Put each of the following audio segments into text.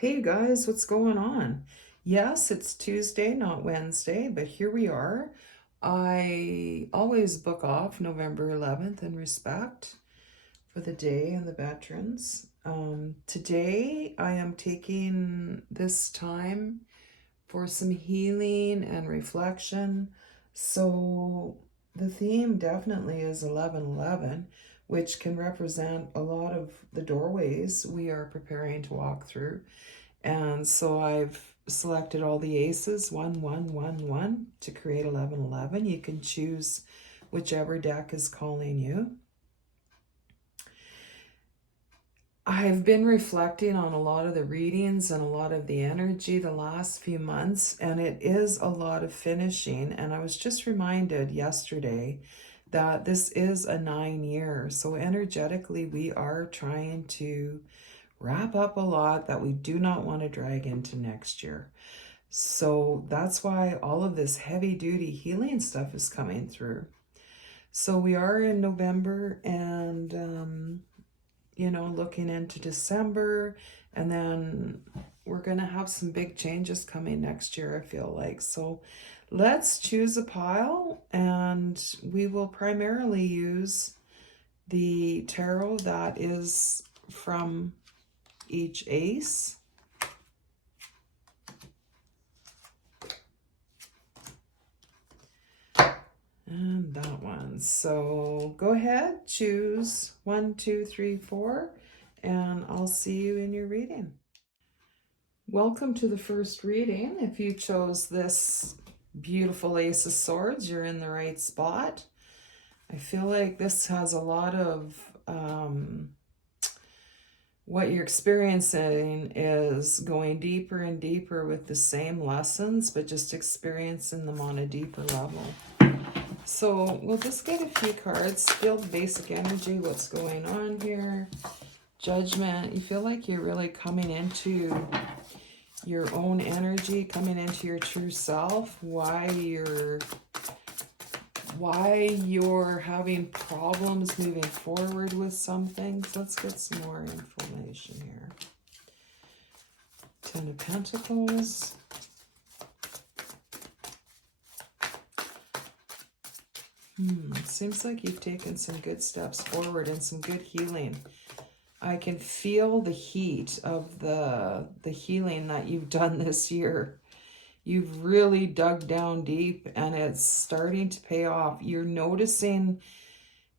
Hey guys, what's going on? Yes, it's Tuesday, not Wednesday, but here we are. I always book off November 11th in respect for the day and the veterans. Today, I am taking this time for some healing and reflection. So, the theme definitely is 1111, which can represent a lot of the doorways we are preparing to walk through. And so I've selected all the aces, 1, 1, 1, 1, to create 11, 11. You can choose whichever deck is calling you. I've been reflecting on a lot of the readings and a lot of the energy the last few months, and it is a lot of finishing. And I was just reminded yesterday that this is a 9-year. So energetically, we are trying to wrap up a lot that we do not want to drag into next year. So that's why all of this heavy duty healing stuff is coming through. So we are in November and, looking into December, and then we're going to have some big changes coming next year, I feel like. So let's choose a pile, and we will primarily use the tarot that is from each ace. And that one. So go ahead, choose 1, 2, 3, 4, and I'll see you in your reading. Welcome to the first reading. If you chose this beautiful Ace of Swords, you're in the right spot. I feel like this has a lot of what you're experiencing is going deeper and deeper with the same lessons, but just experiencing them on a deeper level. So we'll just get a few cards, feel the basic energy, what's going on here. Judgment, you feel like you're really coming into your own energy, coming into your true self, why you're having problems moving forward with some things. Let's get some more information here. 10 of Pentacles. Seems like you've taken some good steps forward and some good healing. I can feel the heat of the healing that you've done this year. You've really dug down deep and it's starting to pay off. You're noticing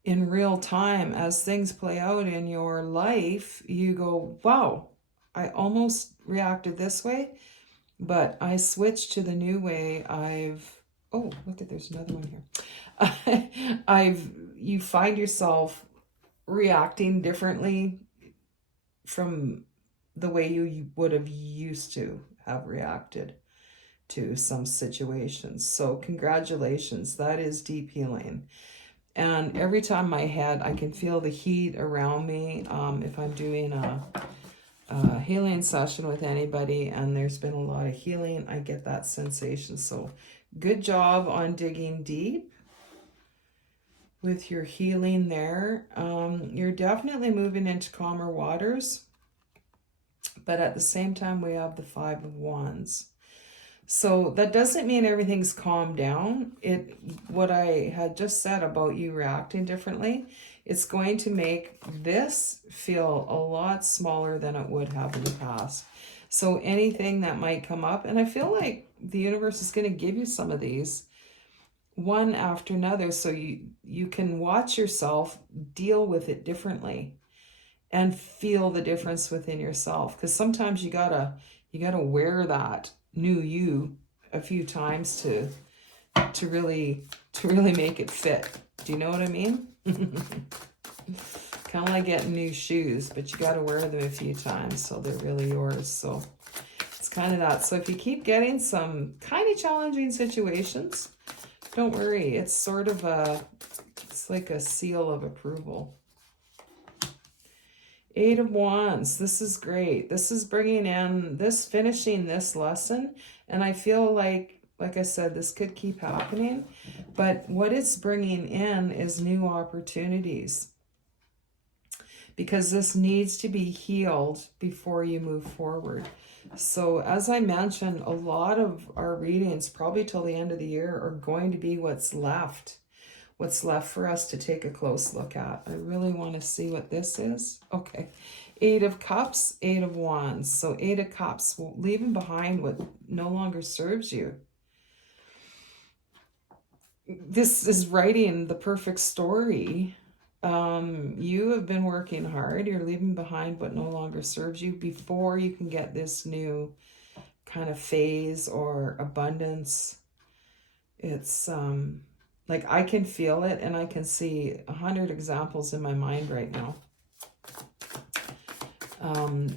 in real time as things play out in your life, you go, wow, I almost reacted this way, but I switched to the new way. Oh, look at, there's another one here. You find yourself reacting differently from the way you would have used to have reacted to some situations. So congratulations, that is deep healing. And every time I I can feel the heat around me. If I'm doing a healing session with anybody and there's been a lot of healing, I get that sensation. So good job on digging deep with your healing there. You're definitely moving into calmer waters, but at the same time we have the 5 of Wands. So that doesn't mean everything's calmed down. What I had just said about you reacting differently, it's going to make this feel a lot smaller than it would have in the past. So anything that might come up, and I feel like the universe is going to give you some of these one after another, so you can watch yourself deal with it differently and feel the difference within yourself. Because sometimes you gotta wear that new you a few times to really make it fit. Do you know what I mean? Kind of like getting new shoes, but you got to wear them a few times so they're really yours. So it's kind of that. So if you keep getting some kind of challenging situations, don't worry. It's sort of it's like a seal of approval. 8 of Wands. This is great. This is finishing this lesson. And I feel like I said, this could keep happening. But what it's bringing in is new opportunities. because this needs to be healed before you move forward. So as I mentioned, a lot of our readings, probably till the end of the year, are going to be what's left for us to take a close look at. I really want to see what this is. Okay. 8 of Cups, 8 of Wands. So 8 of Cups, well, leaving behind what no longer serves you. This is writing the perfect story. You have been working hard. You're leaving behind what no longer serves you before you can get this new kind of phase or abundance. It's like I can feel it, and I can see 100 examples in my mind right now.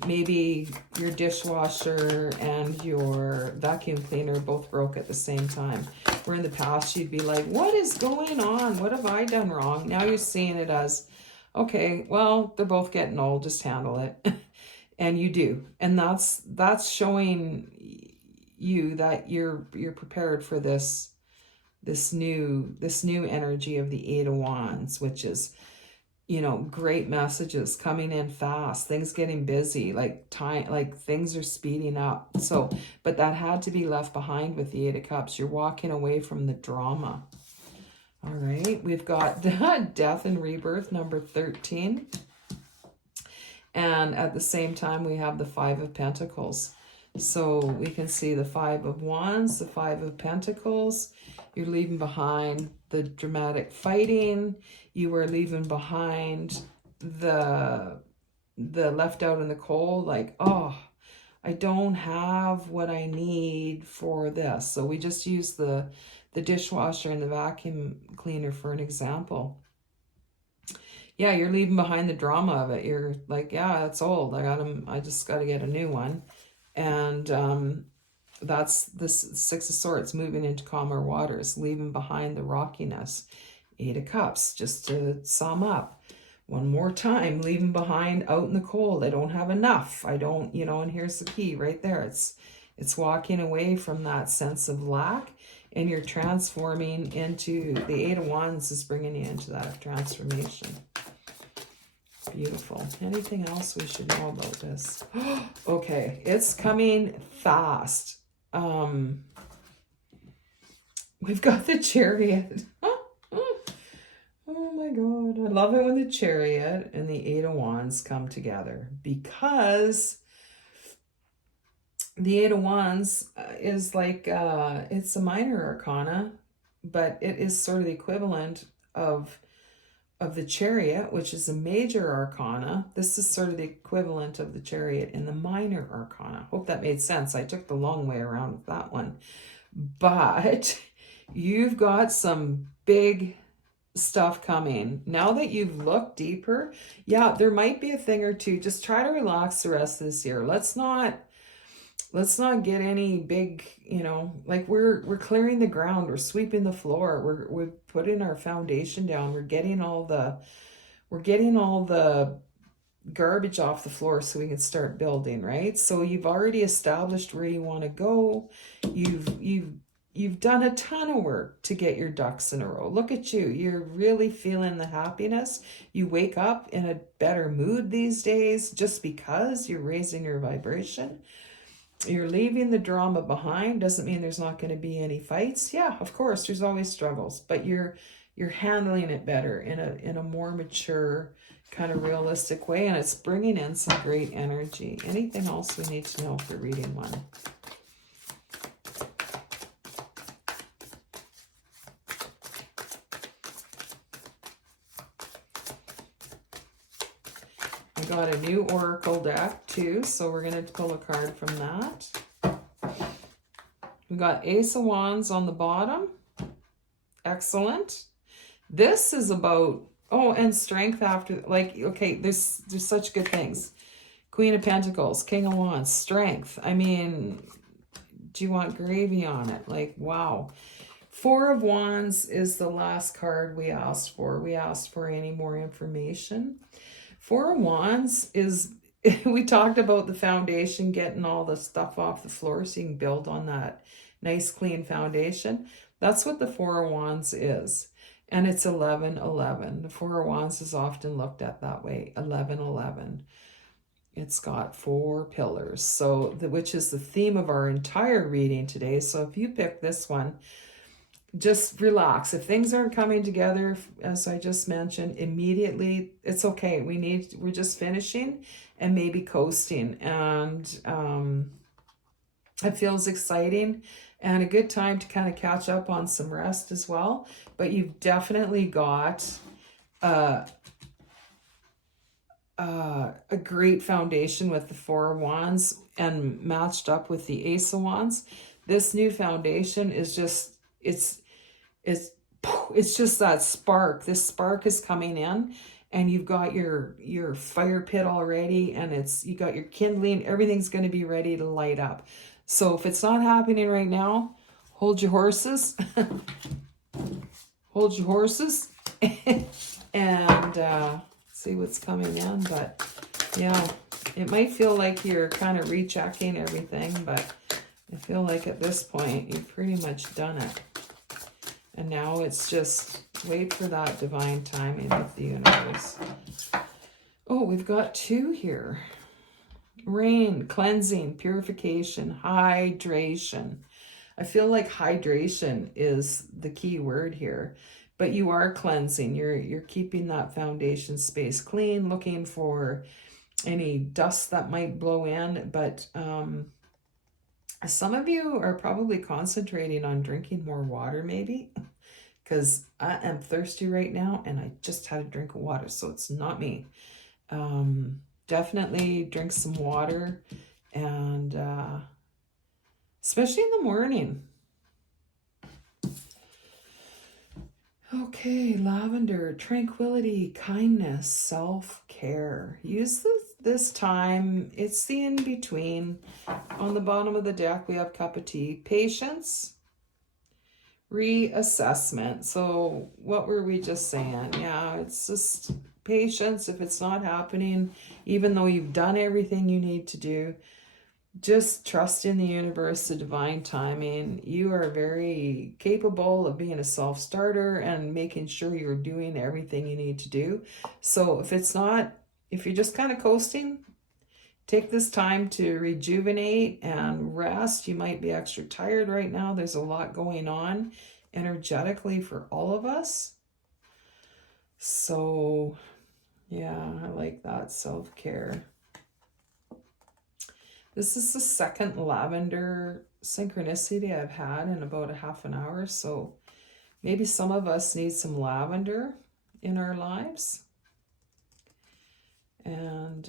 Maybe your dishwasher and your vacuum cleaner both broke at the same time. Where in the past you'd be like, what is going on? What have I done wrong? Now you're seeing it as, okay, well, they're both getting old, just handle it. And you do. And that's showing you that you're prepared for this new energy of the 8 of Wands, which is, you know, great messages coming in fast, things getting busy, like time, like things are speeding up. So, but that had to be left behind with the 8 of Cups. You're walking away from the drama. All right, we've got Death and Rebirth, number 13. And at the same time, we have the 5 of Pentacles. So we can see the 5 of Wands, the 5 of Pentacles. You're leaving behind the dramatic fighting. You are leaving behind the left out in the cold, like, oh, I don't have what I need for this. So we just use the dishwasher and the vacuum cleaner for an example. Yeah, you're leaving behind the drama of it. You're like, yeah, it's old. I just got to get a new one. And that's this 6 of Swords, moving into calmer waters, leaving behind the rockiness. 8 of Cups, just to sum up one more time, leaving behind out in the cold. I don't have enough. I don't, you know, and here's the key right there. It's walking away from that sense of lack, and you're transforming into the 8 of Wands is bringing you into that transformation. Beautiful. Anything else we should know about this? Okay, it's coming fast. We've got the Chariot. Oh my God. I love it when the Chariot and the 8 of Wands come together, because the 8 of Wands is like, it's a minor arcana, but it is sort of the equivalent of the Chariot, which is a major arcana. This is sort of the equivalent of the Chariot in the minor arcana. Hope that made sense. I took the long way around with that one. But you've got some big stuff coming. Now that you've looked deeper, yeah, there might be a thing or two. Just try to relax the rest of this year. Let's not get any big, you know, like we're clearing the ground, we're sweeping the floor, we're putting our foundation down, we're getting all the garbage off the floor so we can start building, right? So you've already established where you want to go. You've done a ton of work to get your ducks in a row. Look at you. You're really feeling the happiness. You wake up in a better mood these days just because you're raising your vibration. You're leaving the drama behind. Doesn't mean there's not going to be any fights. Yeah, of course, there's always struggles, but you're handling it better in a more mature, kind of realistic way, and it's bringing in some great energy. Anything else we need to know for reading one? I got a new Oracle deck too, so we're going to pull a card from that. We got Ace of Wands on the bottom. Excellent. This is about, oh, and strength after, like, okay, there's such good things. Queen of Pentacles, King of Wands, strength. I mean, do you want gravy on it? Like, wow. 4 of Wands is the last card we asked for. We asked for any more information. 4 of Wands is, we talked about the foundation, getting all the stuff off the floor so you can build on that nice clean foundation. That's what the 4 of Wands is. And it's 11-11. The Four of Wands is often looked at that way. 11-11. It's got 4 pillars, so which is the theme of our entire reading today. So if you pick this one, just relax. If things aren't coming together, as I just mentioned, immediately, it's okay. We're just finishing and maybe coasting. And it feels exciting and a good time to kind of catch up on some rest as well. But you've definitely got a great foundation with the Four of Wands and matched up with the Ace of Wands. This new foundation is just, it's just that spark. This spark is coming in, and you've got your fire pit already, and you got your kindling. Everything's going to be ready to light up. So if it's not happening right now, hold your horses. Hold your horses and see what's coming in. But yeah, it might feel like you're kind of rechecking everything, but I feel like at this point you've pretty much done it. And now it's just wait for that divine timing with the universe. Oh, we've got 2 here. Rain, cleansing, purification, hydration. I feel like hydration is the key word here. But you are cleansing. You're keeping that foundation space clean, looking for any dust that might blow in. But some of you are probably concentrating on drinking more water, maybe, because I am thirsty right now and I just had a drink of water, so it's not me. Definitely drink some water, and especially in the morning. Okay, lavender, tranquility, kindness, self-care. Use this time. It's the in-between. On the bottom of the deck, we have cup of tea. Patience, reassessment. So what were we just saying? Yeah, it's just patience. If it's not happening, even though you've done everything you need to do, just trust in the universe, the divine timing. You are very capable of being a self-starter and making sure you're doing everything you need to do. So if you're just kind of coasting, take this time to rejuvenate and rest. You might be extra tired right now. There's a lot going on energetically for all of us. So yeah, I like that self-care. This is the second lavender synchronicity I've had in about a half an hour. So maybe some of us need some lavender in our lives. And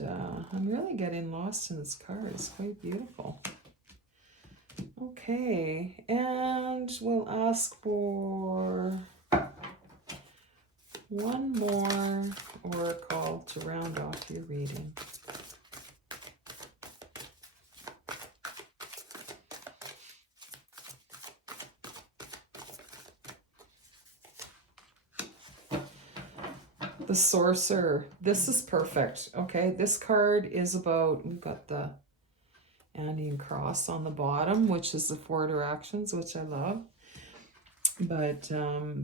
I'm really getting lost in this card. It's quite beautiful. Okay, and we'll ask for one more oracle to round off your reading. The Sorcerer. This is perfect. Okay, this card is about, we've got the Andean cross on the bottom, which is the 4 directions, which I love. But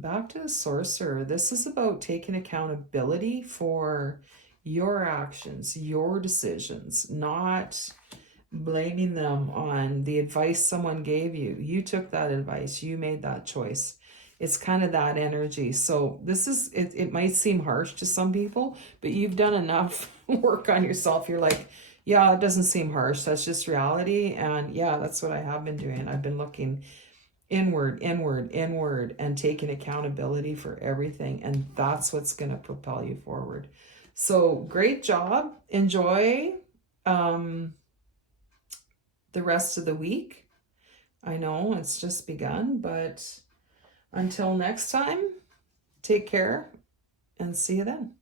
back to the Sorcerer. This is about taking accountability for your actions, your decisions, not blaming them on the advice someone gave you. You took that advice. You made that choice. It's kind of that energy. So this is, it might seem harsh to some people, but you've done enough work on yourself. You're like, yeah, it doesn't seem harsh. That's just reality. And yeah, that's what I have been doing. I've been looking inward, and taking accountability for everything. And that's what's going to propel you forward. So great job. Enjoy the rest of the week. I know it's just begun, but until next time, take care and see you then.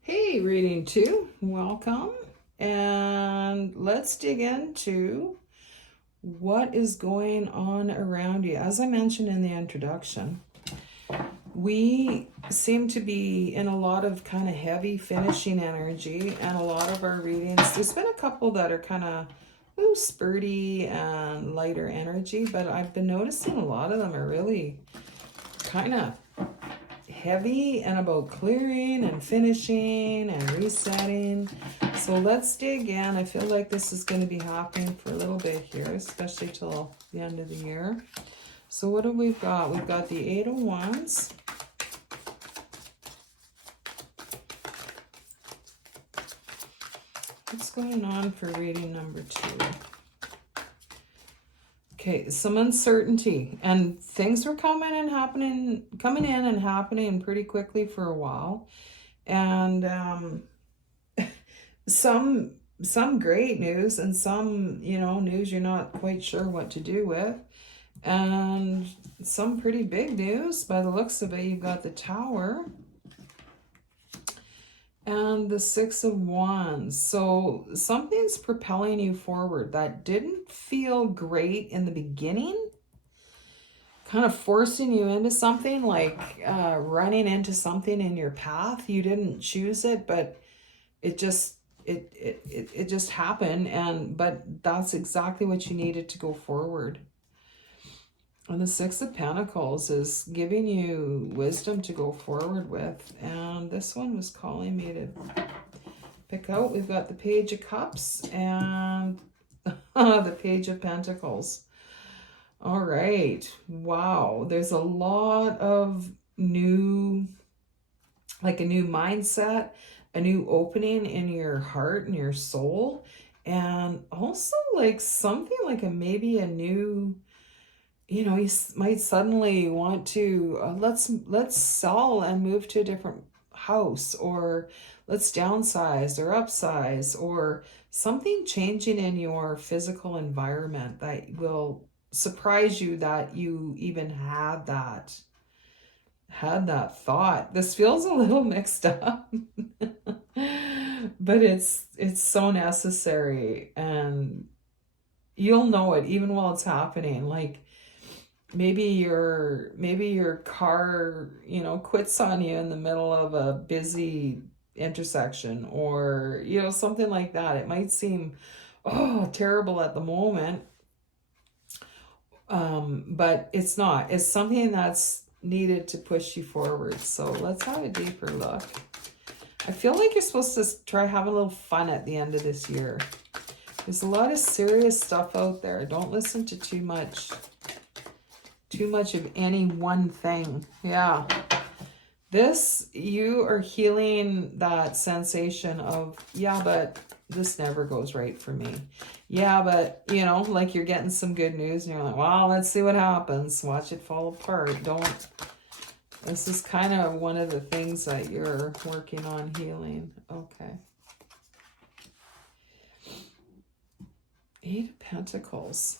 Hey, reading 2, welcome. And let's dig into what is going on around you. As I mentioned in the introduction, we seem to be in a lot of kind of heavy finishing energy, and a lot of our readings, there's been a couple that are kind of spurty and lighter energy, but I've been noticing a lot of them are really kind of heavy and about clearing and finishing and resetting. So let's dig in. I feel like this is going to be happening for a little bit here, especially till the end of the year. So what do we got? We've got the Eight of Wands. What's going on for reading number 2? Okay, some uncertainty, and things were coming in and happening pretty quickly for a while, and some great news and some, you know, news you're not quite sure what to do with, and some pretty big news by the looks of it. You've got the Tower and the Six of Wands. So something's propelling you forward that didn't feel great in the beginning, kind of forcing you into something, like running into something in your path. You didn't choose it, but it just it just happened, but that's exactly what you needed to go forward. And the Six of Pentacles is giving you wisdom to go forward with. And this one was calling me to pick out. We've got the Page of Cups and the Page of Pentacles. All right. Wow. There's a lot of new, like a new mindset, a new opening in your heart and your soul. And also like something like maybe a new, you know, you might suddenly want to, let's sell and move to a different house, or let's downsize or upsize, or something changing in your physical environment that will surprise you that you even had that thought. This feels a little mixed up, but it's so necessary, and you'll know it even while it's happening. Like, maybe your car, you know, quits on you in the middle of a busy intersection, or, you know, something like that. It might seem, oh, terrible at the moment, but it's not. It's something that's needed to push you forward. So let's have a deeper look. I feel like you're supposed to try having a little fun at the end of this year. There's a lot of serious stuff out there. Don't listen to too much of any one thing. Yeah. This, you are healing that sensation of, yeah, but this never goes right for me. Yeah, but, you know, like you're getting some good news and you're like, well, let's see what happens. Watch it fall apart. This is kind of one of the things that you're working on healing. Okay. Eight of Pentacles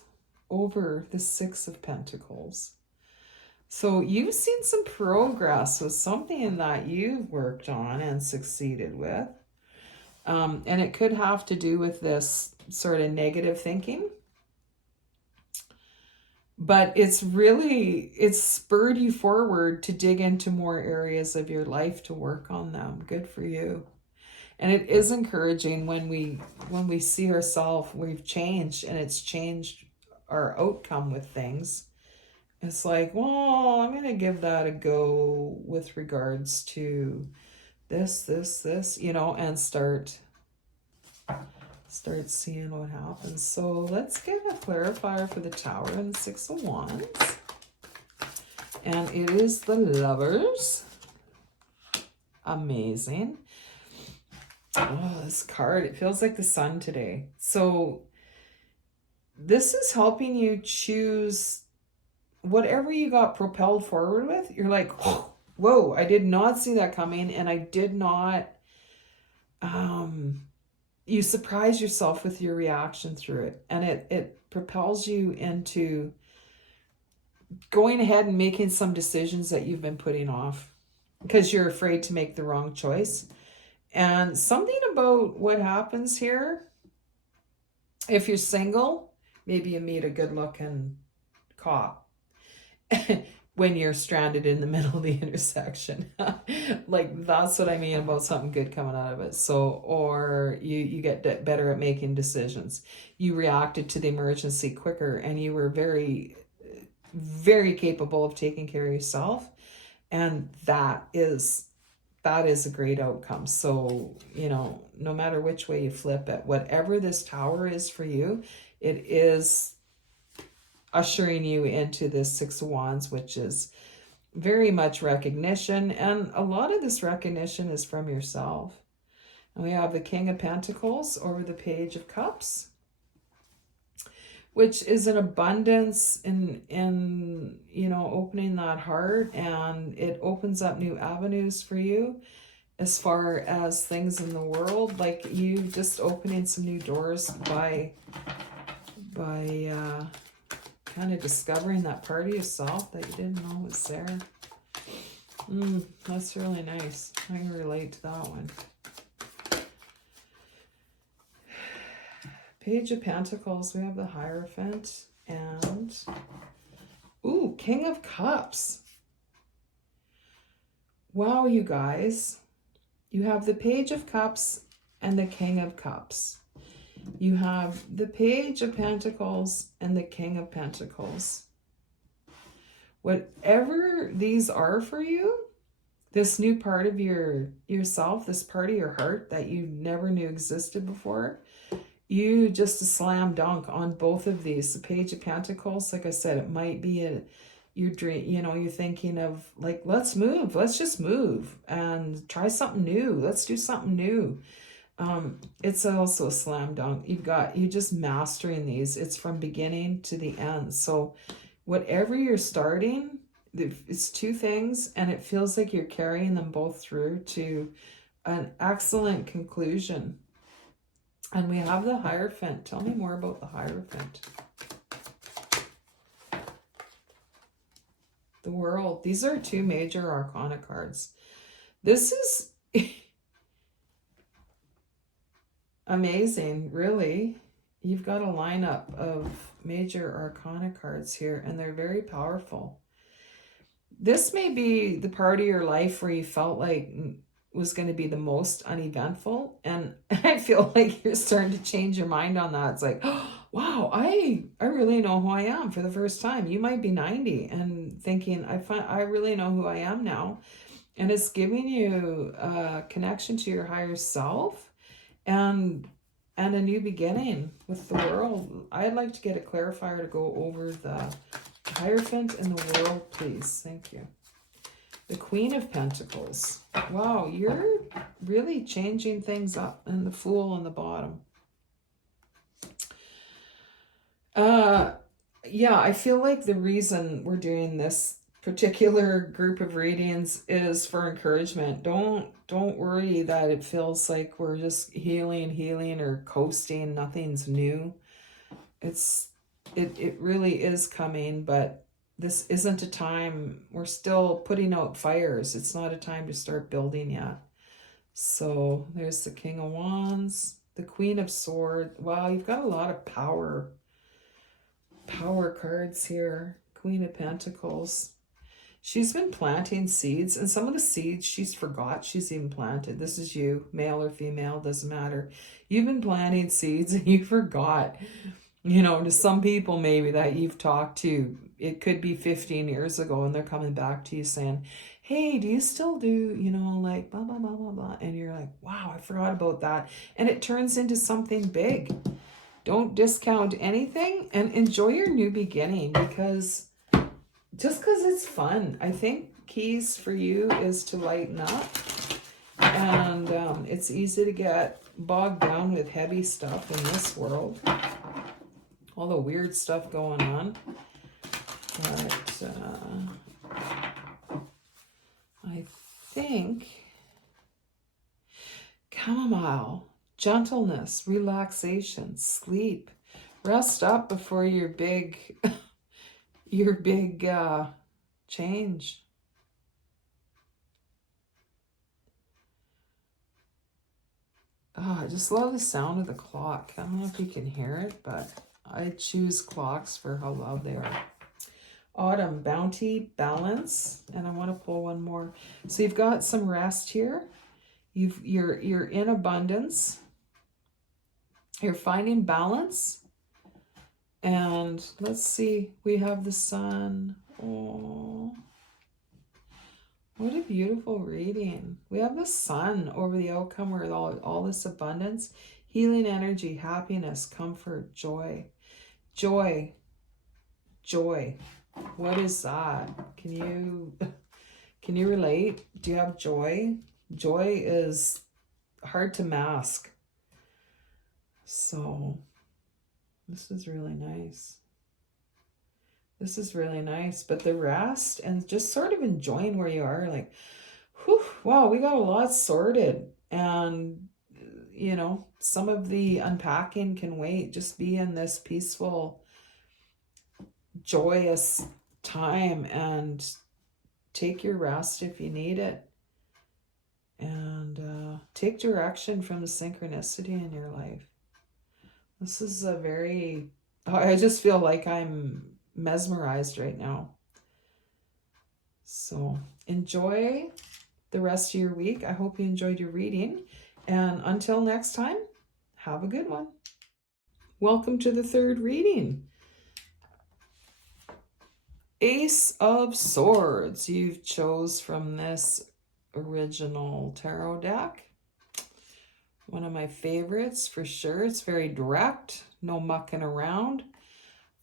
over the Six of Pentacles. So you've seen some progress with something that you've worked on and succeeded with. And it could have to do with this sort of negative thinking. But it's spurred you forward to dig into more areas of your life to work on them. Good for you. And it is encouraging when we see ourselves, we've changed, and it's changed our outcome with things. It's like, well, I'm going to give that a go with regards to this, you know, and start seeing what happens. So let's get a clarifier for the Tower and the Six of Wands. And it is the Lovers. Amazing. Oh, this card, it feels like the sun today. So this is helping you choose whatever you got propelled forward with. You're like, whoa, I did not see that coming, and I did not, you surprise yourself with your reaction through it, and it propels you into going ahead and making some decisions that you've been putting off because you're afraid to make the wrong choice. And something about what happens here, if you're single, maybe you meet a good-looking cop when you're stranded in the middle of the intersection. Like, that's what I mean about something good coming out of it. So, or you get better at making decisions. You reacted to the emergency quicker, and you were very very capable of taking care of yourself, and that is a great outcome. So, you know, no matter which way you flip it, whatever this tower is for you, it is ushering you into this Six of Wands, which is very much recognition, and a lot of this recognition is from yourself. And we have the King of Pentacles over the Page of Cups, which is an abundance in you know, opening that heart, and it opens up new avenues for you as far as things in the world, like you just opening some new doors by kind of discovering that part of yourself that you didn't know was there. That's really nice. I can relate to that one. Page of Pentacles, we have the Hierophant, and ooh, King of Cups. Wow, you guys. You have the Page of Cups and the King of Cups. You have the Page of Pentacles and the King of Pentacles. Whatever these are for you, this new part of yourself, this part of your heart that you never knew existed before, you just a slam dunk on both of these. The Page of Pentacles, like I said, it might be your dream, you know, you're thinking of like, let's move, let's just move and try something new. Let's do something new. It's also a slam dunk. You just mastering these. It's from beginning to the end. So whatever you're starting, it's two things, and it feels like you're carrying them both through to an excellent conclusion. And we have the Hierophant. Tell me more about the Hierophant. The World. These are two major arcana cards. This is amazing, really. You've got a lineup of major arcana cards here, and they're very powerful. This may be the part of your life where you felt like was going to be the most uneventful, and I feel like you're starting to change your mind on that. It's like, oh, wow, I really know who I am for the first time. You might be 90 and thinking, I really know who I am now, and it's giving you a connection to your higher self and a new beginning with the World. I'd like to get a clarifier to go over the Hierophant and the World, please. Thank you. The Queen of Pentacles. Wow, you're really changing things up. And the Fool on the bottom. Yeah, I feel like the reason we're doing this particular group of readings is for encouragement. Don't worry that it feels like we're just healing or coasting. Nothing's new. It really is coming, but this isn't a time. We're still putting out fires. It's not a time to start building yet. So there's the King of Wands, the Queen of Swords. Wow, you've got a lot of power cards here. Queen of Pentacles. She's been planting seeds, and some of the seeds she's forgot she's even planted. This is you, male or female, doesn't matter. You've been planting seeds and you forgot. You know, to some people maybe that you've talked to, it could be 15 years ago, and they're coming back to you saying, hey, do you still do, you know, like blah, blah, blah, blah, blah. And you're like, wow, I forgot about that. And it turns into something big. Don't discount anything and enjoy your new beginning, because just because it's fun. I think keys for you is to lighten up. And it's easy to get bogged down with heavy stuff in this world. All the weird stuff going on. But I think chamomile, gentleness, relaxation, sleep. Rest up before your big change. Oh, I just love the sound of the clock. I don't know if you can hear it, but I choose clocks for how loud they are. Autumn, bounty, balance, and I want to pull one more. So you've got some rest here. You're in abundance. You're finding balance. And let's see, we have the sun. Oh, what a beautiful reading. We have the sun over the outcome with all this abundance, healing energy, happiness, comfort, joy. Joy. Joy. What is that? Can you relate? Do you have joy? Joy is hard to mask. So this is really nice. This is really nice. But the rest and just sort of enjoying where you are, like, whew, wow, we got a lot sorted. And, you know, some of the unpacking can wait. Just be in this peaceful, joyous time and take your rest if you need it. And take direction from the synchronicity in your life. This is a very, I just feel like I'm mesmerized right now. So enjoy the rest of your week. I hope you enjoyed your reading. And until next time, have a good one. Welcome to the third reading. Ace of Swords. You've chose from this original tarot deck. One of my favorites for sure. It's very direct, no mucking around.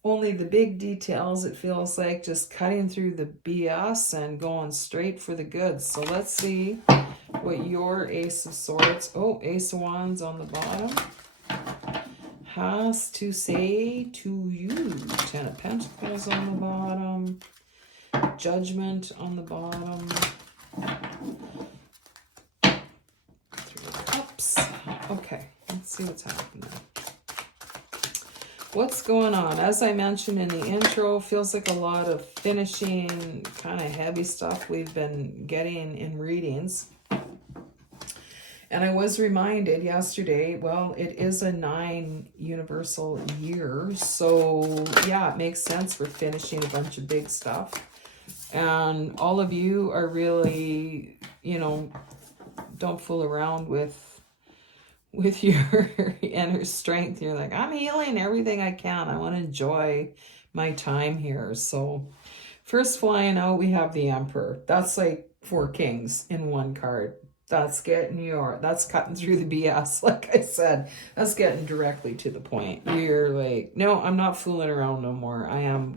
Only the big details, it feels like, just cutting through the BS and going straight for the goods. So let's see what your Ace of Swords, Ace of Wands on the bottom, has to say to you. Ten of Pentacles on the bottom, Judgment on the bottom, Three of Cups. Okay, let's see what's happening. What's going on? As I mentioned in the intro, feels like a lot of finishing, kind of heavy stuff we've been getting in readings. And I was reminded yesterday, well, it is a 9 universal year. So yeah, it makes sense for finishing a bunch of big stuff. And all of you are really, you know, don't fool around with your inner strength. You're like, I'm healing everything I can. I want to enjoy my time here. So first flying out, we have the Emperor. That's like 4 kings in one card. That's cutting through the BS. Like I said, that's getting directly to the point. You're like, no, I'm not fooling around no more. I am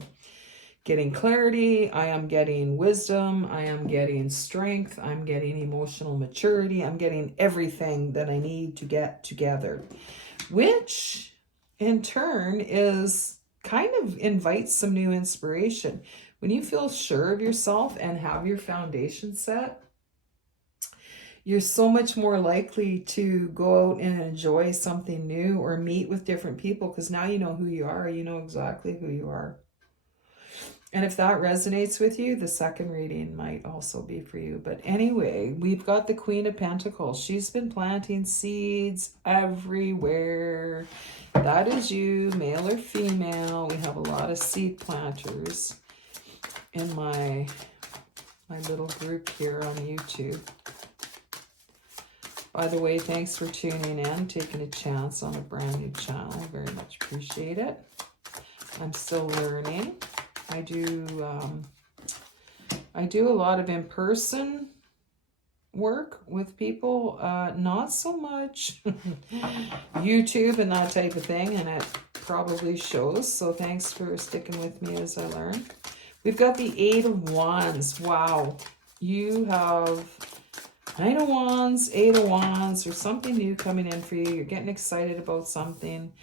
getting clarity, I am getting wisdom, I am getting strength, I'm getting emotional maturity, I'm getting everything that I need to get together, which in turn is kind of invites some new inspiration. When you feel sure of yourself and have your foundation set, you're so much more likely to go out and enjoy something new or meet with different people, because now you know who you are, you know exactly who you are. And if that resonates with you, the second reading might also be for you. But anyway, we've got the Queen of Pentacles. She's been planting seeds everywhere. That is you, male or female. We have a lot of seed planters in my little group here on YouTube. By the way, thanks for tuning in, taking a chance on a brand new channel. I very much appreciate it. I'm still learning. I do a lot of in-person work with people, not so much YouTube and that type of thing, and it probably shows. So thanks for sticking with me as I learn. We've got the 8 of Wands. Wow, you have 9 of Wands, 8 of Wands, or something new coming in for you. You're getting excited about something.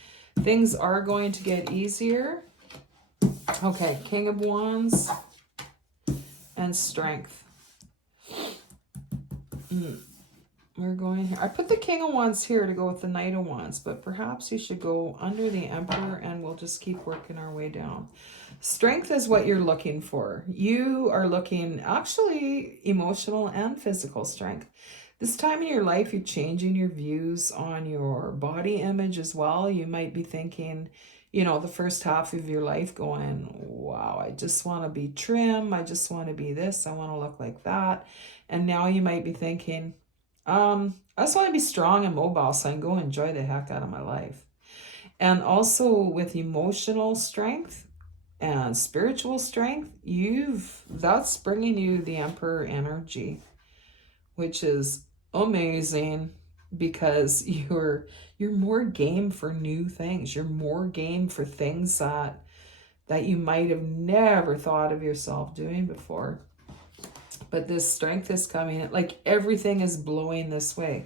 Things are going to get easier. Okay, King of Wands and Strength. We're going here. I put the King of Wands here to go with the Knight of Wands, but perhaps you should go under the Emperor and we'll just keep working our way down. Strength is what you're looking for. You are looking actually emotional and physical strength. This time in your life, you're changing your views on your body image as well. You might be thinking, you know, the first half of your life going, wow, I just want to be trim. I just want to be this. I want to look like that. And now you might be thinking, I just want to be strong and mobile so I can go enjoy the heck out of my life. And also with emotional strength and spiritual strength, that's bringing you the Emperor energy, which is amazing because you're more game for new things. You're more game for things that you might have never thought of yourself doing before. But this strength is coming, like everything is blowing this way.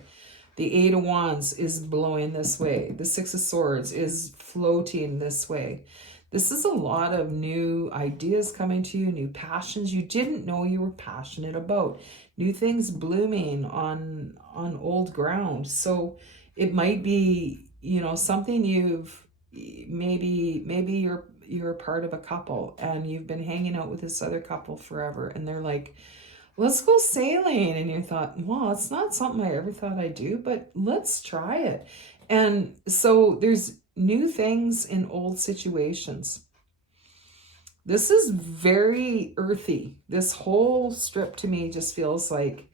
The Eight of Wands is blowing this way. The Six of Swords is floating this way. This is a lot of new ideas coming to you, new passions you didn't know you were passionate about, new things blooming on old ground. So it might be, something you've maybe you're a part of a couple and you've been hanging out with this other couple forever, and they're like, let's go sailing. And you thought, well, it's not something I ever thought I'd do, but let's try it. And so there's new things in old situations. This is very earthy. This whole strip to me just feels like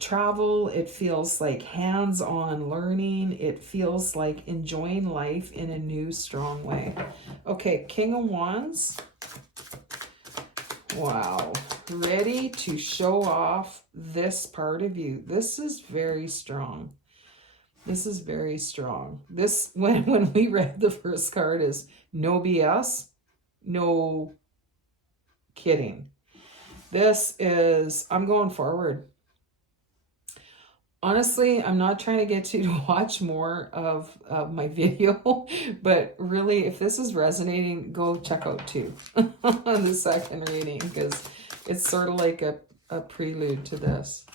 travel. It feels like hands-on learning. It feels like enjoying life in a new, strong way. Okay, King of Wands. Wow. Ready to show off this part of you. This is very strong. This is very strong. This, when we read the first card, is no BS, no kidding. This is, I'm going forward. Honestly, I'm not trying to get you to watch more of my video, but really, if this is resonating, go check out 2, the second reading, because it's sort of like a prelude to this.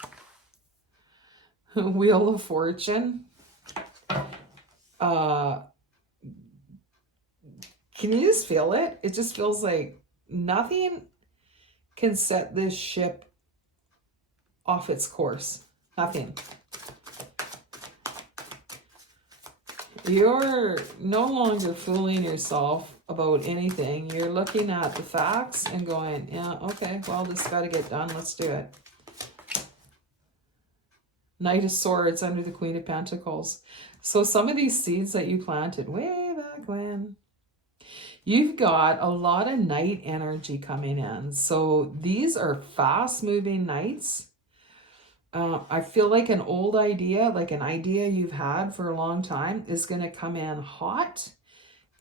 Wheel of Fortune. Can you just feel it? It just feels like nothing can set this ship off its course. Nothing. You're no longer fooling yourself about anything. You're looking at the facts and going, yeah, okay, well, this got to get done. Let's do it. Knight of Swords under the Queen of Pentacles. So some of these seeds that you planted way back when, you've got a lot of Knight energy coming in. So these are fast-moving Knights. I feel like an old idea, like an idea you've had for a long time, is going to come in hot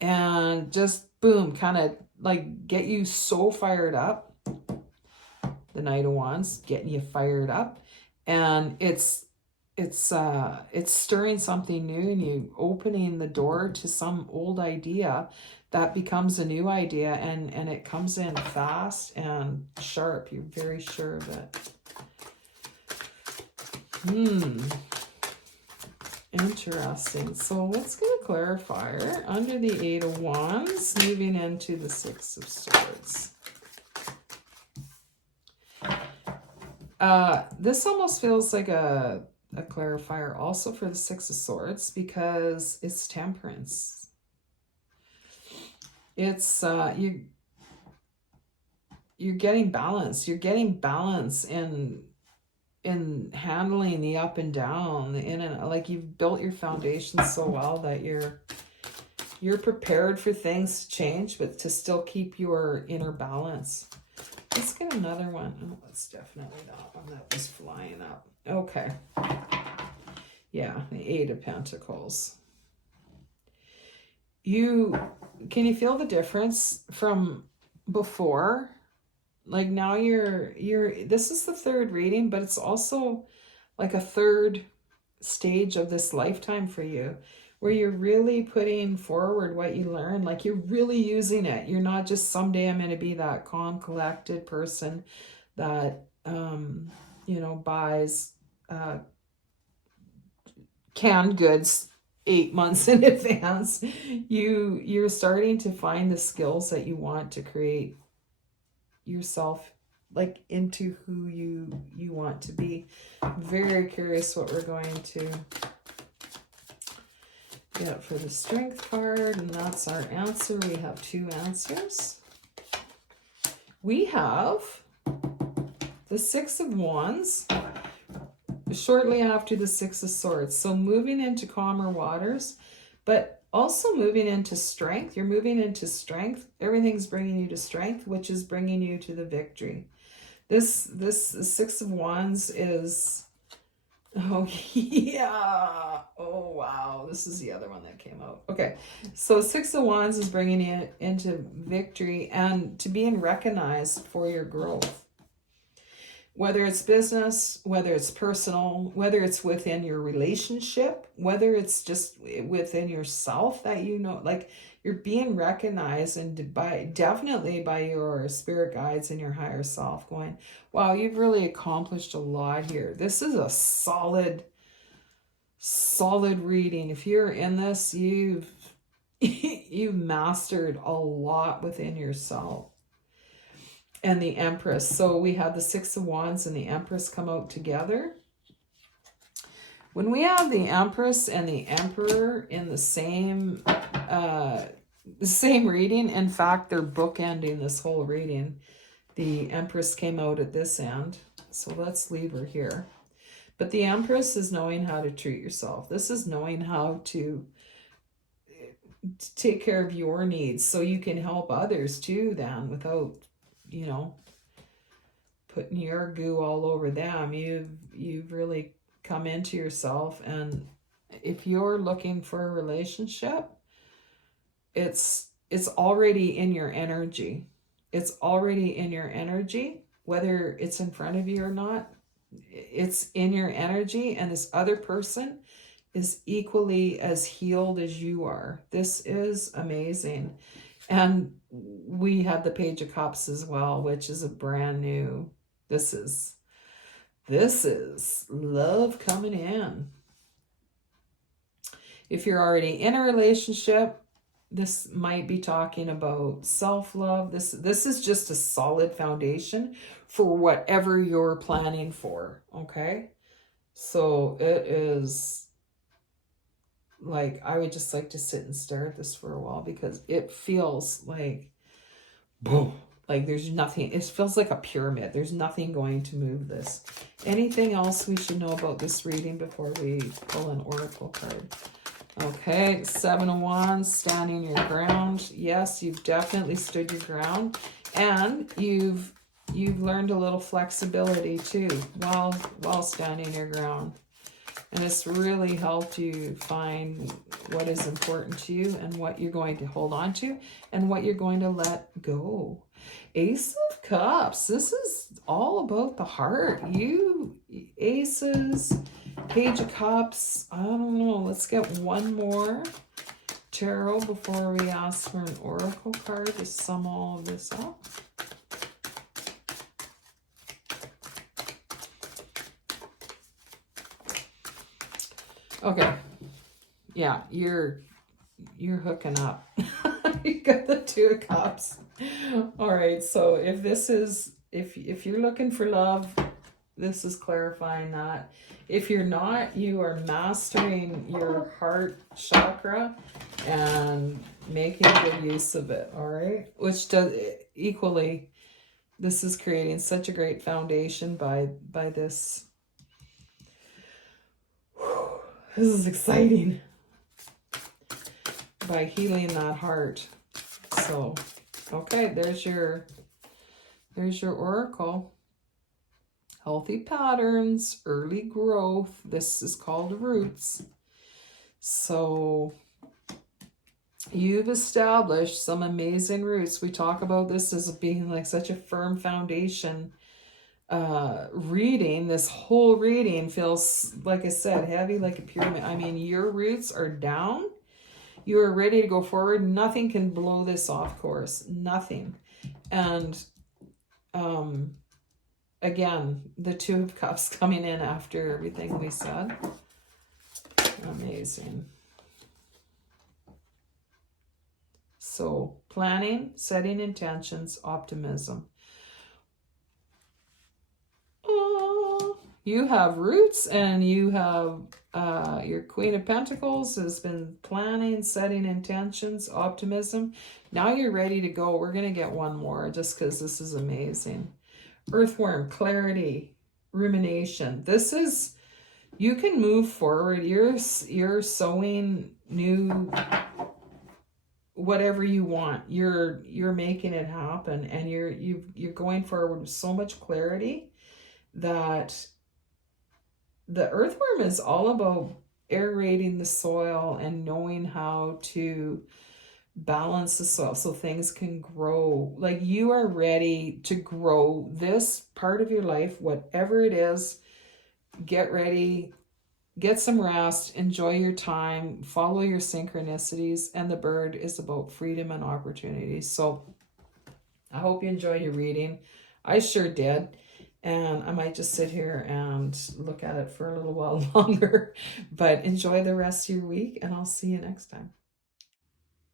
and just boom, kind of like get you so fired up. The Knight of Wands getting you fired up, and it's stirring something new and you opening the door to some old idea that becomes a new idea, and it comes in fast and sharp. You're very sure of it. Interesting. So let's get a clarifier under the Eight of Wands, moving into the Six of Swords. This almost feels like a clarifier also for the Six of Swords, because it's temperance. It's you're getting balance. You're getting balance in handling the up and down, like you've built your foundation so well that you're prepared for things to change, but to still keep your inner balance. Let's get another one. Oh, that's definitely that one that was flying up. Okay. Yeah, the Eight of Pentacles. Can you feel the difference from before? Like now this is the third reading, but it's also like a third stage of this lifetime for you, where you're really putting forward what you learn. Like you're really using it. You're not just someday I'm going to be that calm, collected person that, buys canned goods 8 months in advance. You're starting to find the skills that you want to create yourself like into who you want to be. Very curious what we're going to get for the Strength card, and that's our answer. We have 2 answers. We have the Six of Wands shortly after the Six of Swords, so moving into calmer waters, but Also moving into strength. You're moving into strength. Everything's bringing you to strength, which is bringing you to the victory. This Six of Wands is, oh yeah, oh wow, this is the other one that came out. Okay, so Six of Wands is bringing you into victory and to being recognized for your growth. Whether it's business, whether it's personal, whether it's within your relationship, whether it's just within yourself that you know, like you're being recognized and definitely by your spirit guides and your higher self going, wow, you've really accomplished a lot here. This is a solid reading. If you're in this, you've mastered a lot within yourself. And the Empress. So we have the Six of Wands and the Empress come out together. When we have the Empress and the Emperor in the same reading, in fact, they're bookending this whole reading. The Empress came out at this end, so let's leave her here. But the Empress is knowing how to treat yourself. This is knowing how to take care of your needs so you can help others too then without, you know, putting your goo all over them. You've really come into yourself, and if you're looking for a relationship, it's already in your energy. It's already in your energy, whether it's in front of you or not. It's in your energy, and this other person is equally as healed as you are. This is amazing. And we have the Page of Cups as well, which is a brand new, this is love coming in. If you're already in a relationship, this might be talking about self-love. This is just a solid foundation for whatever you're planning for, okay? So it is like, I would just like to sit and stare at this for a while because it feels like, boom, like there's nothing. It feels like a pyramid. There's nothing going to move this. Anything else we should know about this reading before we pull an oracle card? Okay, Seven of Wands, standing your ground. Yes, you've definitely stood your ground, and you've learned a little flexibility too while standing your ground. And it's really helped you find what is important to you and what you're going to hold on to and what you're going to let go. Ace of Cups. This is all about the heart. You aces, Page of Cups. I don't know. Let's get one more tarot before we ask for an oracle card to sum all of this up. Okay, yeah, you're hooking up. You got the Two of Cups. All right, so if this is, if you're looking for love, this is clarifying that. If you're not, you are mastering your heart chakra and making good use of it, all right? Which does equally, this is creating such a great foundation by this. This is exciting. By healing that heart. So, okay, there's your oracle. Healthy patterns, early growth. This is called roots. So, you've established some amazing roots. We talk about this as being like such a firm foundation. Reading, this whole reading feels, like I said, heavy like a pyramid. I mean, your roots are down. You are ready to go forward. Nothing can blow this off course. Nothing. And again, the Two of Cups coming in after everything we said. Amazing. So, planning, setting intentions, optimism. You have roots, and you have your Queen of Pentacles has been planning, setting intentions, optimism. Now you're ready to go. We're going to get one more just because this is amazing. Earthworm, clarity, rumination. This is, you can move forward. You're sowing new whatever you want. You're making it happen, and you're going forward with so much clarity that the earthworm is all about aerating the soil and knowing how to balance the soil so things can grow. Like, you are ready to grow this part of your life, whatever it is. Get ready, get some rest, enjoy your time, follow your synchronicities, and the bird is about freedom and opportunities. So I hope you enjoy your reading. I sure did. And I might just sit here and look at it for a little while longer. But enjoy the rest of your week, and I'll see you next time.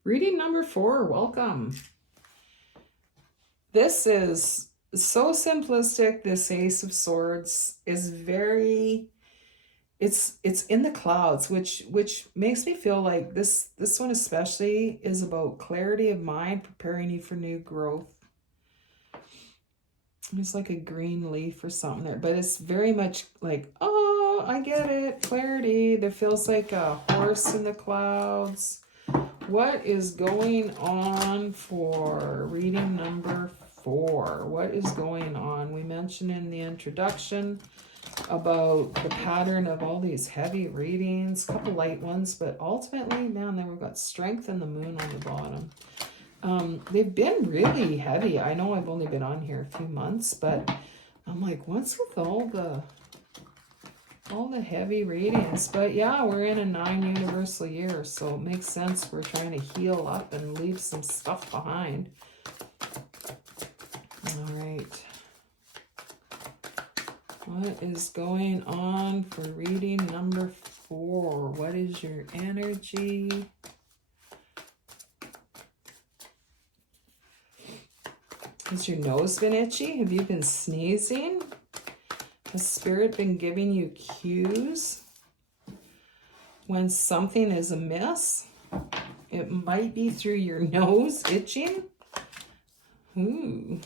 Reading number 4, welcome. This is so simplistic. This Ace of Swords is very, it's in the clouds, which makes me feel like this one especially is about clarity of mind, preparing you for new growth. It's like a green leaf or something there, but it's very much like, oh, I get it, clarity. There feels like a horse in the clouds. What is going on for reading number 4? What is going on? We mentioned in the introduction about the pattern of all these heavy readings, a couple light ones, but ultimately, man, then we've got Strength and the Moon on the bottom. They've been really heavy. I know I've only been on here a few months, but I'm like, what's with all the heavy readings? But yeah, we're in a 9 universal year, so it makes sense. We're trying to heal up and leave some stuff behind. All right. What is going on for reading number 4? What is your energy? Has your nose been itchy? Have you been sneezing? Has Spirit been giving you cues when something is amiss? It might be through your nose itching. Ooh.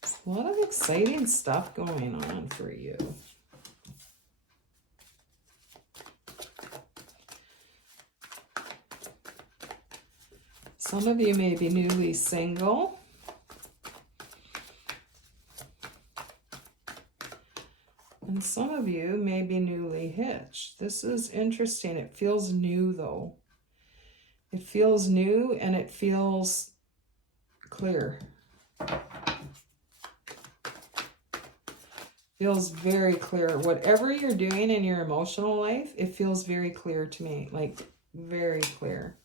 There's a lot of exciting stuff going on for you. Some of you may be newly single. And some of you may be newly hitched. This is interesting. It feels new, though. It feels new, and it feels clear. Feels very clear. Whatever you're doing in your emotional life, it feels very clear to me. Like, very clear.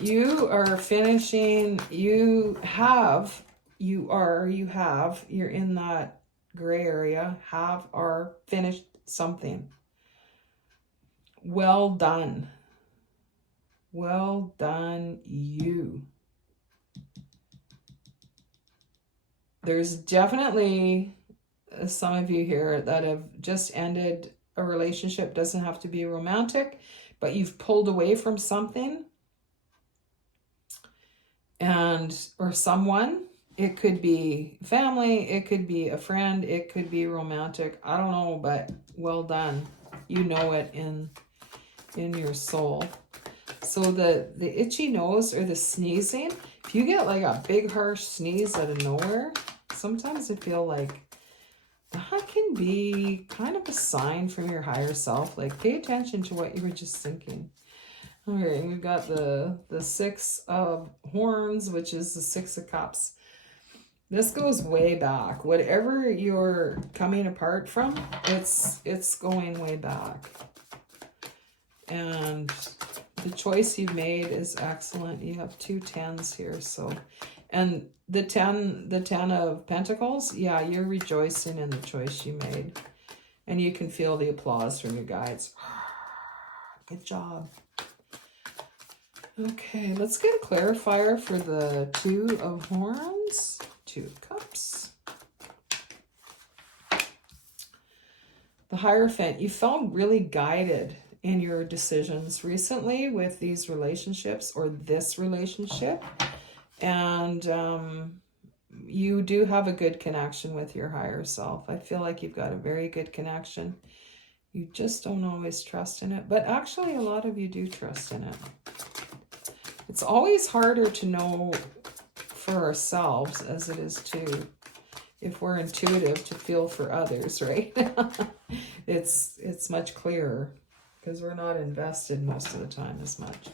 You are finishing, you're in that gray area, are finished something. Well done. Well done, you. There's definitely some of you here that have just ended a relationship. Doesn't have to be romantic, but you've pulled away from something. Or someone. It could be family, it could be a friend, it could be romantic. I don't know, but well done. You know it in your soul. So the itchy nose or the sneezing, if you get like a big harsh sneeze out of nowhere, sometimes I feel like that can be kind of a sign from your higher self. Like, pay attention to what you were just thinking. Okay, we've got the 6 of Horns, which is the 6 of Cups. This goes way back. Whatever you're coming apart from, it's going way back. And the choice you've made is excellent. You have 2 10s here, so, and the 10 of Pentacles, yeah, you're rejoicing in the choice you made. And you can feel the applause from your guides. Good job. Okay, let's get a clarifier for the 2 of Horns, 2 of Cups. The Hierophant, you felt really guided in your decisions recently with these relationships or this relationship. And you do have a good connection with your higher self. I feel like you've got a very good connection. You just don't always trust in it. But actually, a lot of you do trust in it. It's always harder to know for ourselves as it is to, if we're intuitive, to feel for others, right? It's much clearer because we're not invested most of the time as much.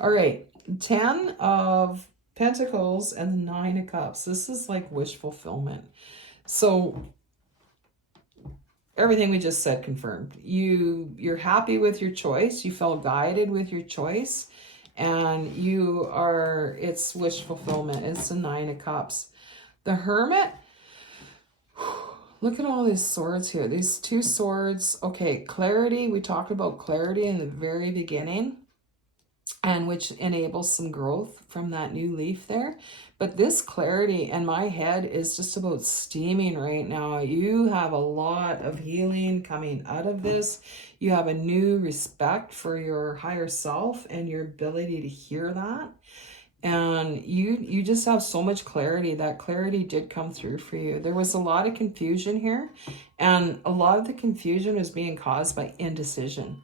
All right, 10 of Pentacles and the 9 of Cups. This is like wish fulfillment. So everything we just said confirmed. You're happy with your choice. You felt guided with your choice. And it's wish fulfillment. It's the 9 of Cups. The Hermit, look at all these swords here. These 2 swords. Okay, clarity. We talked about clarity in the very beginning, and which enables some growth from that new leaf there. But this clarity in my head is just about steaming right now. You have a lot of healing coming out of this. You have a new respect for your higher self and your ability to hear that. And you just have so much clarity. That clarity did come through for you. There was a lot of confusion here, and a lot of the confusion was being caused by indecision,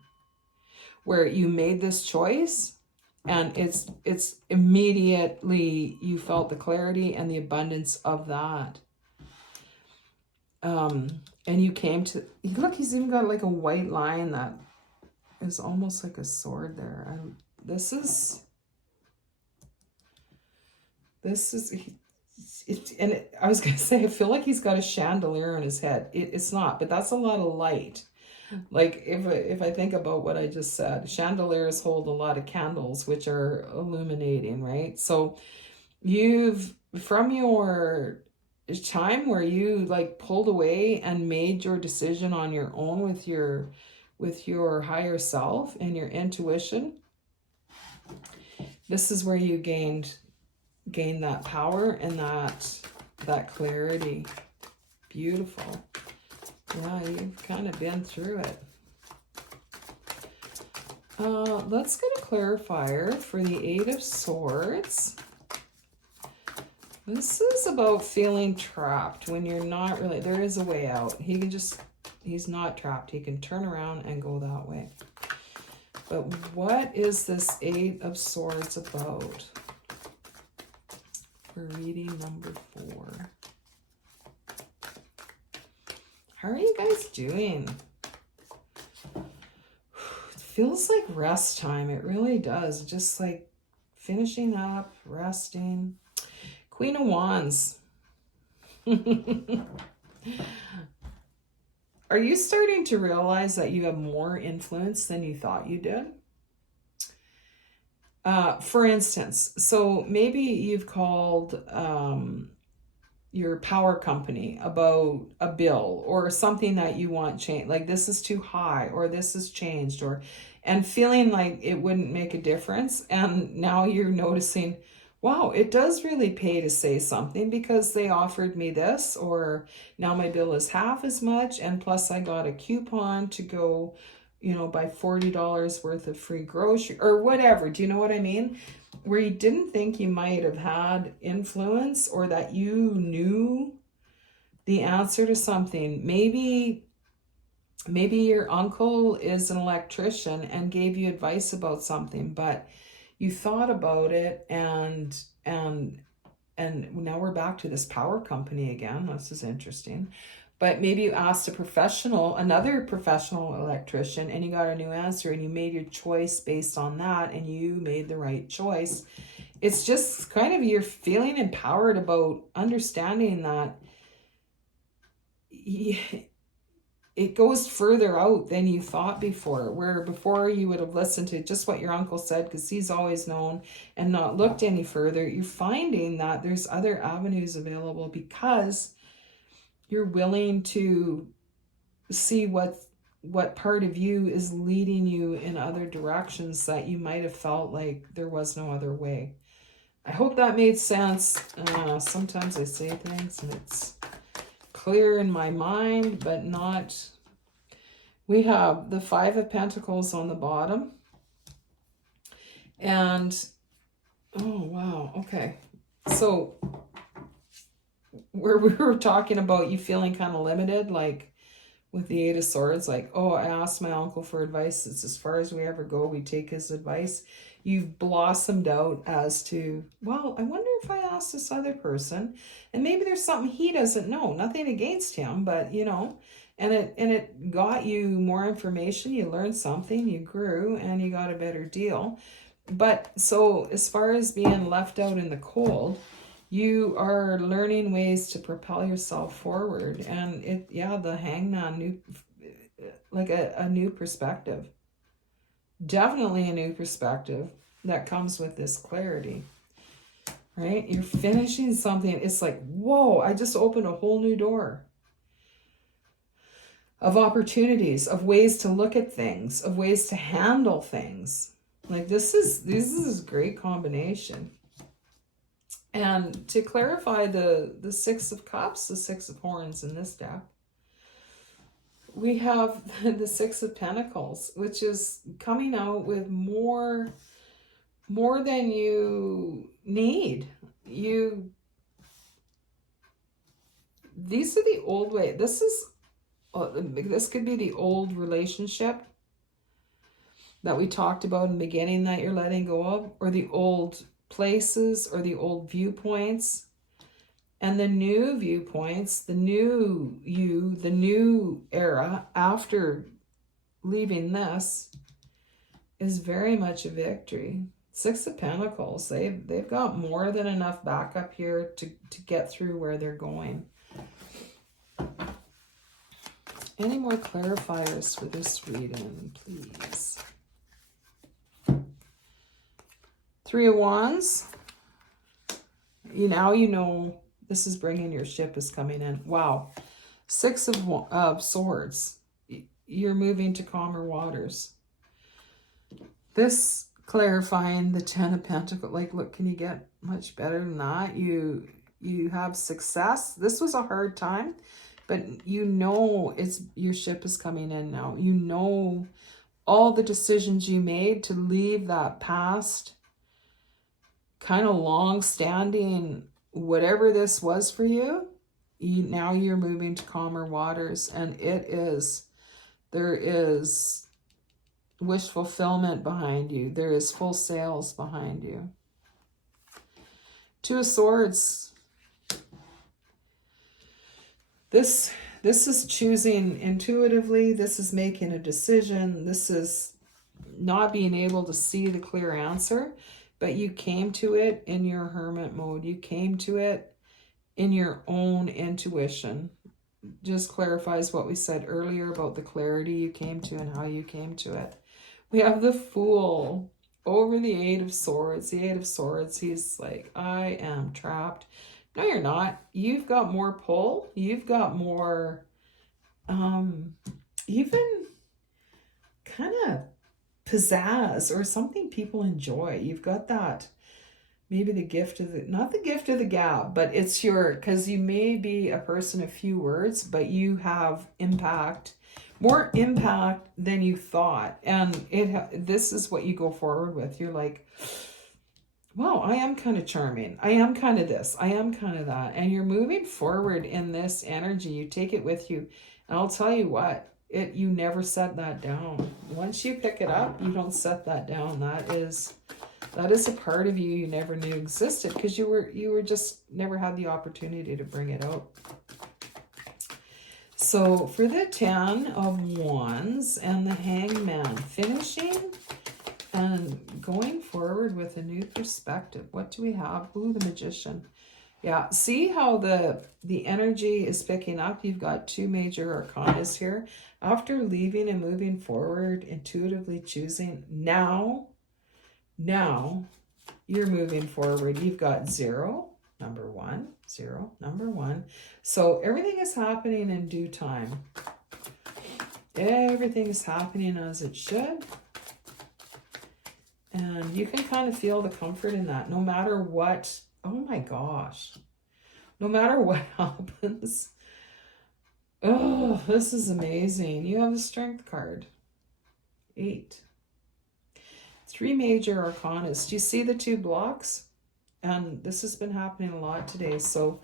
where you made this choice and it's immediately you felt the clarity and the abundance of that. And you came to, look, he's even got like a white line that is almost like a sword there. This is, I was going to say, I feel like he's got a chandelier on his head. It's not, but that's a lot of light. Like if I think about what I just said, chandeliers hold a lot of candles, which are illuminating, right? So you've, from your time where you like pulled away and made your decision on your own with your higher self and your intuition, this is where you gained that power and that clarity. Beautiful. Yeah, you've kind of been through it. Let's get a clarifier for the 8 of Swords. This is about feeling trapped when you're not really, there is a way out. He's not trapped. He can turn around and go that way. But what is this 8 of Swords about? For reading number 4. How are you guys doing? It feels like rest time. It really does. Just like finishing up, resting. Queen of Wands. Are you starting to realize that you have more influence than you thought you did? For instance, so maybe you've called your power company about a bill or something that you want changed, like this is too high or this is changed, and feeling like it wouldn't make a difference. And now you're noticing, wow, it does really pay to say something because they offered me this, or now my bill is half as much, and plus I got a coupon to go, buy $40 worth of free grocery or whatever. Do you know what I mean? Where you didn't think you might have had influence or that you knew the answer to something. Maybe your uncle is an electrician and gave you advice about something, but you thought about it and now we're back to this power company again. This is interesting. But maybe you asked another professional electrician, and you got a new answer, and you made your choice based on that, and you made the right choice. It's just kind of, you're feeling empowered about understanding that it goes further out than you thought before, where before you would have listened to just what your uncle said because he's always known and not looked any further. You're finding that there's other avenues available because you're willing to see what part of you is leading you in other directions that you might have felt like there was no other way. I hope that made sense. Sometimes I say things and it's clear in my mind, but not. We have the 5 of Pentacles on the bottom. And, oh, wow, okay. So where we were talking about you feeling kind of limited, like with the Eight of Swords, like, oh, I asked my uncle for advice. It's as far as we ever go. We take his advice. You've blossomed out as to, well, I wonder if I ask this other person, and maybe there's something he doesn't know. Nothing against him, but and it got you more information. You learned something, you grew, and you got a better deal. But so as far as being left out in the cold, you are learning ways to propel yourself forward. And the Hangman, like a new perspective. Definitely a new perspective that comes with this clarity, right? You're finishing something. It's like, whoa, I just opened a whole new door of opportunities, of ways to look at things, of ways to handle things. Like this is a great combination. And to clarify the Six of Cups, the Six of Horns in this deck, we have the Six of Pentacles, which is coming out with more than you need. These are the old way. This could be the old relationship that we talked about in the beginning that you're letting go of, or the old places, or the old viewpoints. And the new viewpoints, the new you, the new era after leaving this is very much a victory. Six of Pentacles, they've got more than enough backup here to get through where they're going. Any more clarifiers for this reading, please? Three of Wands. Now you know this is bringing your ship is coming in. Wow. Six of Swords. You're moving to calmer waters. This clarifying the Ten of Pentacles. Like, look, can you get much better than that? You have success. This was a hard time, but your ship is coming in now. You know all the decisions you made to leave that past kind of long-standing whatever this was for you. Now you're moving to calmer waters, and there is wish fulfillment behind you. There is full sails behind you. Two of Swords. This is choosing intuitively. This is making a decision. This is not being able to see the clear answer, but you came to it in your hermit mode. You came to it in your own intuition. Just clarifies what we said earlier about the clarity you came to and how you came to it. We have the Fool over the Eight of Swords. The Eight of Swords, he's like, I am trapped. No, you're not. You've got more pull. You've got more, even kind of pizzazz or something people enjoy. You've got that, maybe the gift of not the gift of the gab, but it's because you may be a person of few words, but you have more impact than you thought. And this is what you go forward with. You're like, wow, I am kind of charming. I am kind of this. I am kind of that. And you're moving forward in this energy. You take it with you. And I'll tell you what, you never set that down. Once you pick it up, you don't set that down. That is a part of you never knew existed, because you were just never had the opportunity to bring it out. So for the Ten of Wands and the Hangman, finishing and going forward with a new perspective. What do we have? Ooh, the Magician. Yeah, see how the energy is picking up? You've got two major arcanas here. After leaving and moving forward, intuitively choosing, now you're moving forward. You've got 0, number 1, 0, number 1. So everything is happening in due time. Everything is happening as it should. And you can kind of feel the comfort in that, no matter what. Oh my gosh. No matter what happens. Oh, this is amazing. You have a Strength card. 8. 3 major arcanas. Do you see the 2 blocks? And this has been happening a lot today. So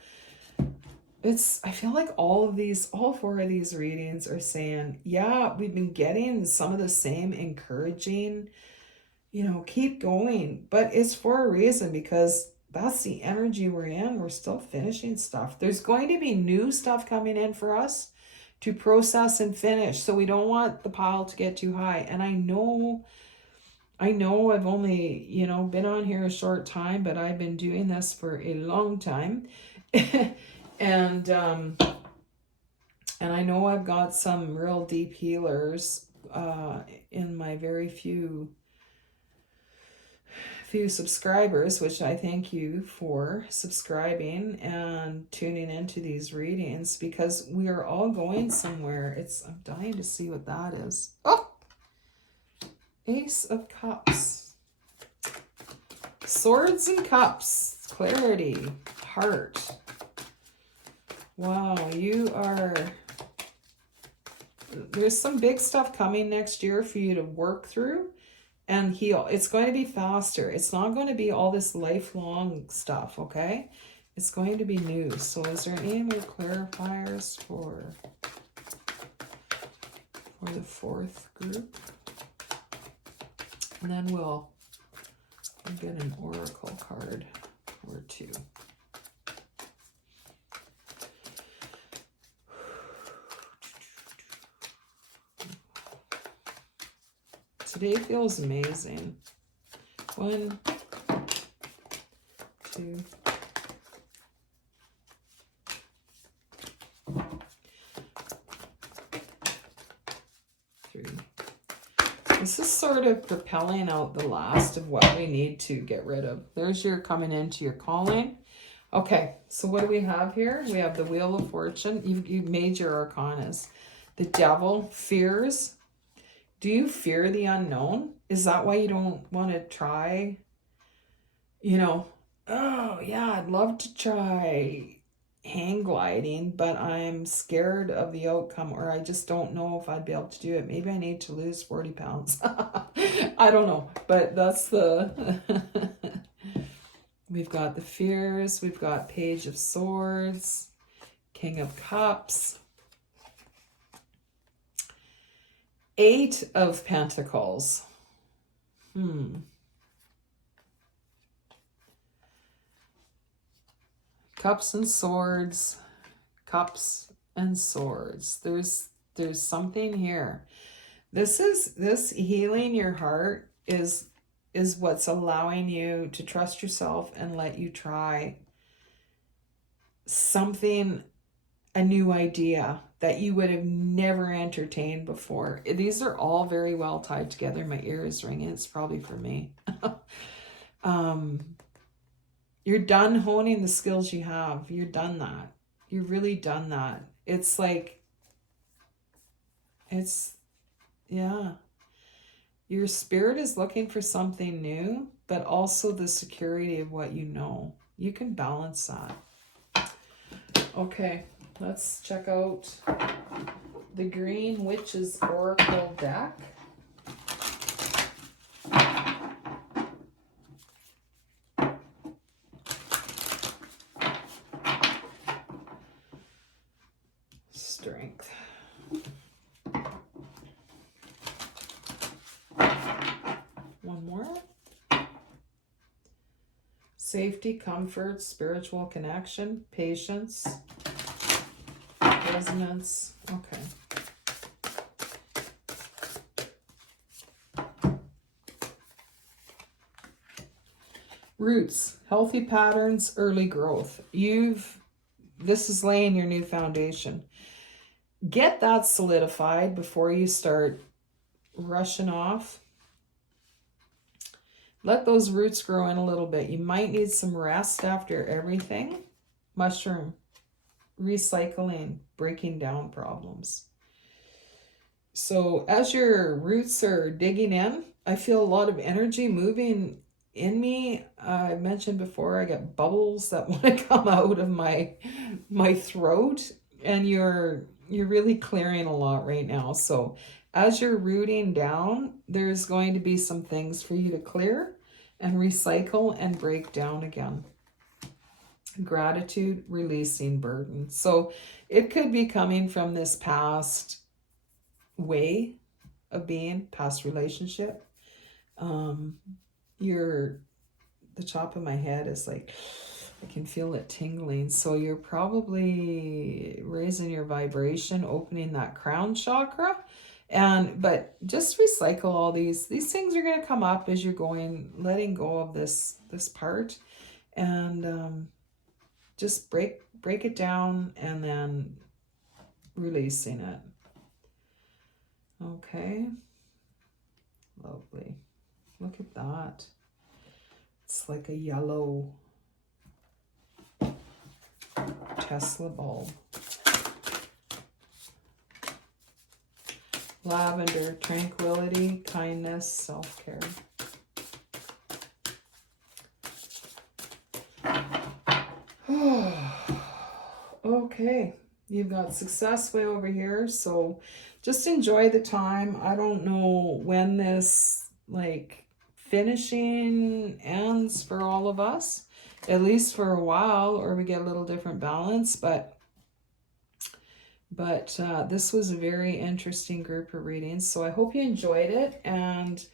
I feel like all 4 of these readings are saying, yeah, we've been getting some of the same encouraging, keep going. But it's for a reason, because that's the energy we're in. We're still finishing stuff. There's going to be new stuff coming in for us to process and finish. So we don't want the pile to get too high. And I know I've only, been on here a short time, but I've been doing this for a long time. And I know I've got some real deep healers in my very few subscribers, which I thank you for subscribing and tuning into these readings, because we are all going somewhere. I'm dying to see what that is. Oh, Ace of Cups, Swords and Cups, clarity, heart. Wow, there's some big stuff coming next year for you to work through and heal. It's going to be faster. It's not going to be all this lifelong stuff, okay? It's going to be new. So is there any more clarifiers for the 4th group? And then we'll get an oracle card or 2. Today feels amazing. 1, 2, 3. This is sort of propelling out the last of what we need to get rid of. There's your coming into your calling. Okay, so what do we have here? We have the Wheel of Fortune. You've made your arcanas. The Devil, fears. Do you fear the unknown? Is that why you don't want to try? Oh yeah, I'd love to try hang gliding, but I'm scared of the outcome, or I just don't know if I'd be able to do it. Maybe I need to lose 40 pounds. I don't know, but that's the... We've got the fears. We've got Page of Swords, King of Cups, 8 of Pentacles. Cups and Swords, Cups and Swords. There's something here. This healing your heart is what's allowing you to trust yourself and let you try something, a new idea that you would have never entertained before. These are all very well tied together. My ear is ringing. It's probably for me. You're done honing the skills you have. You're done that. You've really done that. It's like, yeah. Your spirit is looking for something new, but also the security of what you know. You can balance that. Okay, let's check out the Green Witch's Oracle deck. Strength. One more. Safety, comfort, spiritual connection, patience, resonance. Okay. Roots, healthy patterns, early growth. This is laying your new foundation. Get that solidified before you start rushing off. Let those roots grow in a little bit. You might need some rest after everything. Mushroom, recycling, breaking down problems. So as your roots are digging in, I feel a lot of energy moving in me. I mentioned before, I get bubbles that want to come out of my throat, and you're really clearing a lot right now. So as you're rooting down, there's going to be some things for you to clear and recycle and break down again. Gratitude, releasing burden. So it could be coming from this past way of being, past relationship. You're, the top of my head is like, I can feel it tingling. So you're probably raising your vibration, opening that crown chakra. But just recycle all these things are going to come up as you're going, letting go of this part, and just break it down and then releasing it. Okay. Lovely. Look at that. It's like a yellow Tesla bulb. Lavender, tranquility, kindness, self-care. Okay, you've got success way over here, so just enjoy the time. I don't know when this like finishing ends for all of us, at least for a while, or we get a little different balance, but this was a very interesting group of readings. So I hope you enjoyed it, and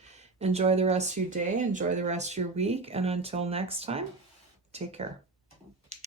enjoy the rest of your day, enjoy the rest of your week, and until next time, take care.